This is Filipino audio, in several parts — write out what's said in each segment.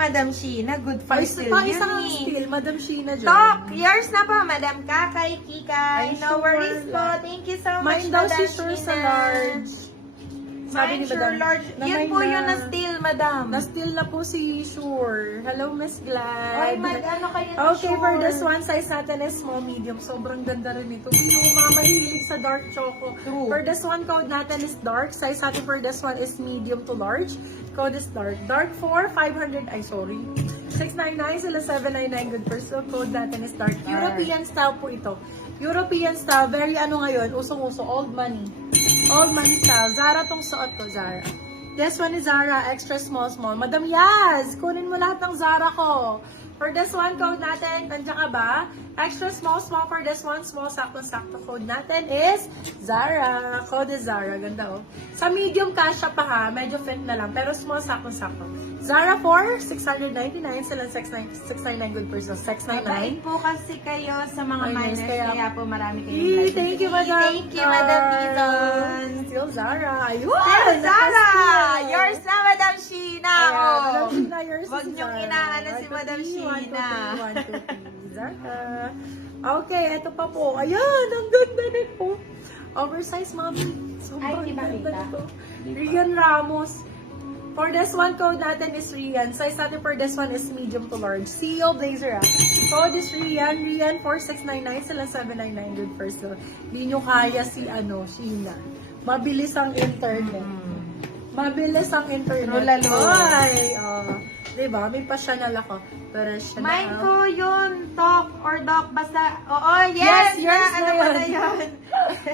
Madam Sheena. Good for still Isang yun still, Madam Sheena dyan. Talk! Yours na po, Madam Kakay, Kikay. Ay, No sure. worries po. Thank you so much, Mine daw Madam si Sure sa Sheena. large. Mine sure large. Yan po yun na still, Madam. Na-still na po si Sure. Hello, Miss Glad. Ay, ano kayo na Okay, for this one, size natin is small, medium. Sobrang ganda rin ito. Yung mga mahilig sa dark choco. True. For this one, code natin is dark. Size natin for this one is medium to large. Code is dark. Dark 4, 500, ay sorry. 699 sila 799 good per. So, code natin is dark. European style po ito. European style, very ano ngayon, usong-uso, old money. Old money style. Zara tong suot ko, Zara. This one is Zara, extra small, small. Madam Yaz, kunin mo lahat ng Zara ko. For this one, code natin, nandiyan ka ba? Extra small, small for this one, small, sakto, sakto. Code natin is Zara. Code is Zara. Ganda, oh. Sa medium, kasha pa ha. Medyo fit na lang. Pero small, sakto, sakto. Zara 4, 699. Sila 699 good person. 699. Mabait po kasi kayo sa mga Minors, minors, kaya- kaya po marami kayong Thank you, Madam. Thank you, Madam Dizon. Still Zara. Ayun. Still Zara! Naka-still. Yours na, Madam Sheena! Ayan, Oh. Madam Sheena, yours Wag is niyong Zara. inaano si 1, 2, Madam 3, 1, 2, Sheena. 3, 1, 2, 3, Zara. Okay, ito pa po. Ayan, ang ganda nito. Oversized, mami. Sobrang Ay, di ba ganda kita? nito. Rian Ramos. For this one, code natin is Rian. Size natin for this one is medium to large. CEO Blazer, ah. Code is Rian. Rian 4699 sila 799 good first. So, hindi nyo kaya si, Sheena. Mabilis ang internet. Mabilis ang internet. True lalo. Ay, diba? May pa-channel ako. Pero Chanel. Mine ko yun, talk or doc, basta, oo, Yes, yes, yours ano na ba yun. na yun?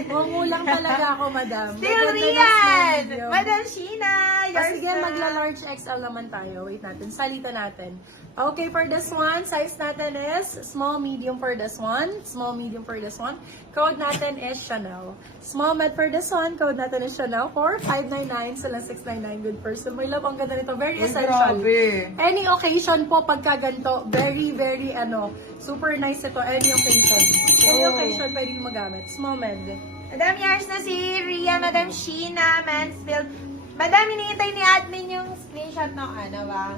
Mangulang talaga ako, madam. Still Maganda na Rian! medium. Madam Sheena, yours Sige, na. magla-large XL naman tayo. Wait natin, salita natin. Okay, for this one, size natin is small, medium for this one. Small, medium for this one. Code natin is Chanel. Small, med for this one. Code natin is Chanel for 599 sila 699 good person. My love, ang ganda nito. Very essential. Any occasion po, pagka ganito, very, very, super nice ito. Any occasion. Any occasion, pwede yung magamit. Small, med. Madam, yours na si Ria, Madam Sheena, Mansfield. Madam, iniintay ni admin yung screenshot ng ba?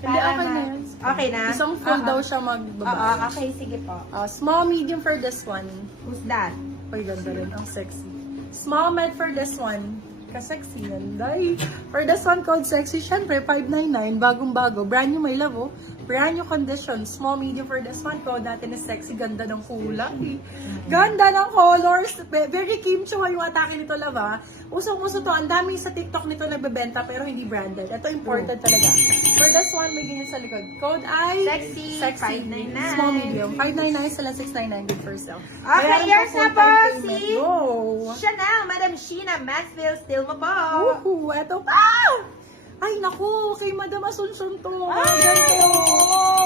Hindi, okay na yan. Okay na? Isang full daw siya magbaba. Okay, sige po. Small, medium for this one. Who's that? Ay, ganda rin. Ang sexy. Small, med for this one. Ka-sexy yan. Day. For this one, code sexy. Siyempre, 599. Bagong-bago. Brand new, my love, oh. Brand new condition. Small, medium for this one. Code natin is sexy. Ganda ng kulay. Ganda ng colors. Very kimchi yung atake nito, love, ah. Usong-uso to. Ang dami sa TikTok nito nagbebenta pero hindi branded. Ito imported talaga. For this one, may ganyan sa likod. Code ay Sexy. 599. Small, medium. 599 sila 699 good for sale. Okay, Meron yours po na full po time si payment. Go! Chanel, Madam Sheena, Mansfield, still mo po. Woohoo! Eto pa! Ay, naku! Kay Madam Asuncion to. Ganito.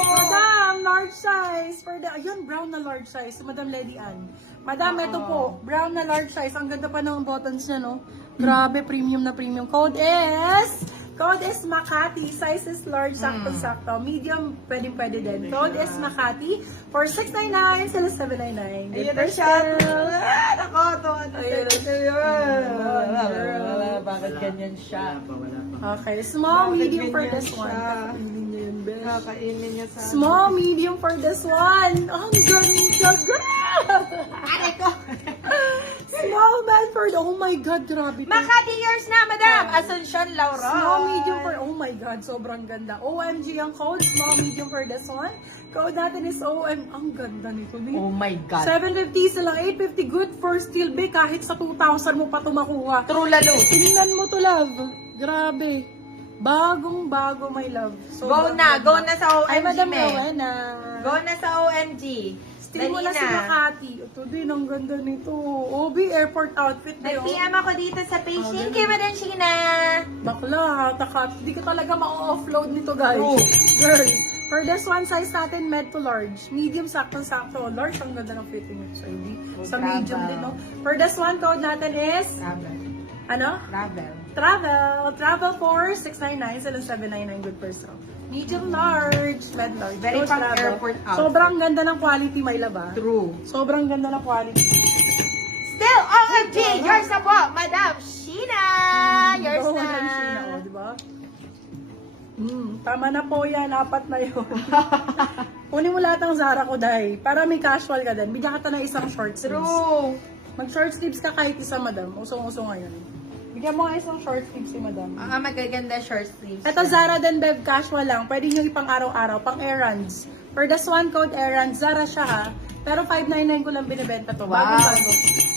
Madam, large size. For the, ayun, brown na large size. Madam Lady Ann. Madam, eto po. Brown na large size. Ang ganda pa ng buttons niya, no? Grabe, premium na premium. Code is Makati. Size is large, sakto-sakto. Medium, pwede din. Code is Makati. For 699, sila 799. Ayun na siya. Ako, ito. Ayun na siya. Bakit ganyan siya? Okay, small, Bakit medium for ganyan this one. siya? Kakainin niya yun, besh. Kakainin niya sa... Small, medium for this one. Ang ganda, girl! Ate ko. Small man for... Oh my God, grabe. to. Makati yours na, Madam. Asuncion, Laura. Small, medium for... Oh my God, sobrang ganda. OMG ang code. Small, medium for this one. Code natin is OM. Ang ganda nito. Oh my God. 750 sila, 850. Good for steel bay. Kahit sa 2,000 mo pa ito makuha. True lalo. Tingnan mo to, love. Grabe. Bagong-bago, my love. Go na. Go na sa OMG, Ay, Madam me. Rowena. Go na sa OMG. Still mo na si Makati. Ito din, ang ganda nito. OB airport outfit na yun. Nag-PM ako dito sa page. Thank you, Madam Sheena. Bakla, takat. Hindi ka talaga ma-offload nito, guys. True. Girl, for this one, size natin, med to large. Medium, sakto-sakto. Large, ang ganda ng fitting nito sa hindi. Sa medium din, no? For this one, code natin is, Travel. ano? Travel. Travel for 699, sila 799 good person. Medium large, med large. Very Go pang travel. airport outfit. Sobrang ganda ng quality, my love, ah. True. Sobrang ganda ng quality. Still OMG. Yours na po, Madam Sheena. Yours Oo, na. Madam Sheena, oh, di ba? Tama na po yan, 4 na yun. Kunin mo lahat ng Zara ko, Day. Para may casual ka din. Bigyan ka ta ng isang short sleeves. True. Mag-short sleeves ka kahit isa, madam. Usong-uso ngayon. Bigyan mo nga isang short sleeves si madam. Magaganda short sleeves. Ito, Zara din, Bev. Casual lang. Pwede nyo ipang araw-araw. Pang errands. For this one code errands, Zara siya ha. Pero 599 ko lang binibenta to. Wow. Bago.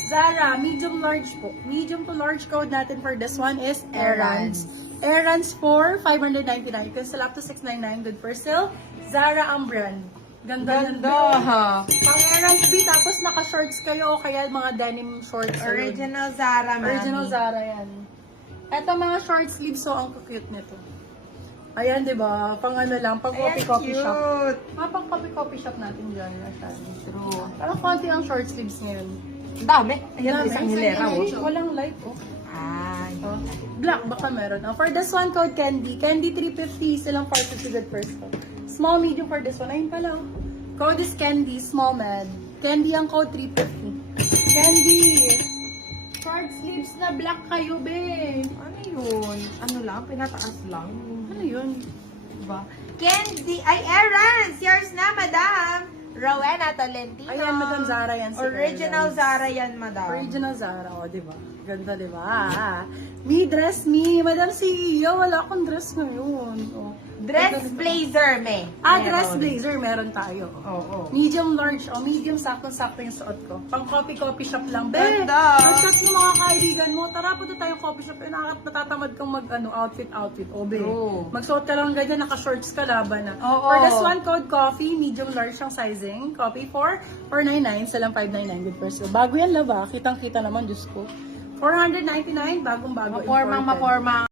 Zara, medium large po. Medium to large code natin for this one is errands. Errands for 599. You can sell up to 699. Good for sale. Zara ang brand. Ganda. ha. Pang errands B, tapos naka-shorts kayo o kaya mga denim shorts. Original Zara, mami. Original Zara yan. Ito mga short sleeves, so ang cute nito. Ayan, di ba? Pang ano lang, pang coffee shop. Cute. Pang coffee shop natin dyan. Ashani. True. Parang konti ang short sleeves ngayon. Ang dami. Ayan, Dami. isang hilera. Ay, walang light, oh. Ay. Black, baka meron. For this one, code Candy. Candy 350, silang 450 good first. Small, medium for this one. Ayun pala, oh. Code is Candy, small, med. Candy ang code 350. Candy! Short sleeves na black kayo, be. Ano yun? Ano lang? Pinataas lang. Ano yun? Diba? Candy. Ay, errands! Yours na, madam. Rowena Tolentino. Ayan, Madam Zara yan. Si Original Errands. Zara yan, madam. Original Zara, o, di ba? Ganda, di ba? Me, dress me. Madam CEO, wala akong dress ngayon. O, Dress ganda, di ba? blazer, me. Dress blazer, meron tayo. Oo. Medium large, o medium sakto-sakto yung suot ko. Pang coffee shop lang. Be, Ganda. chat mo mga kaibigan mo, tara punta tayo coffee shop. Natatamad kang mag, outfit. O, be. True. Magsuot ka lang ganyan, naka-shorts ka, laban na. Oo. For this one, code coffee, medium large ang sizing. Coffee for 499, salang 599 good first. So, bago yan, laba. Kitang-kita naman, Diyos ko. 499, bagong-bago. Mapormang, imported. mapormang.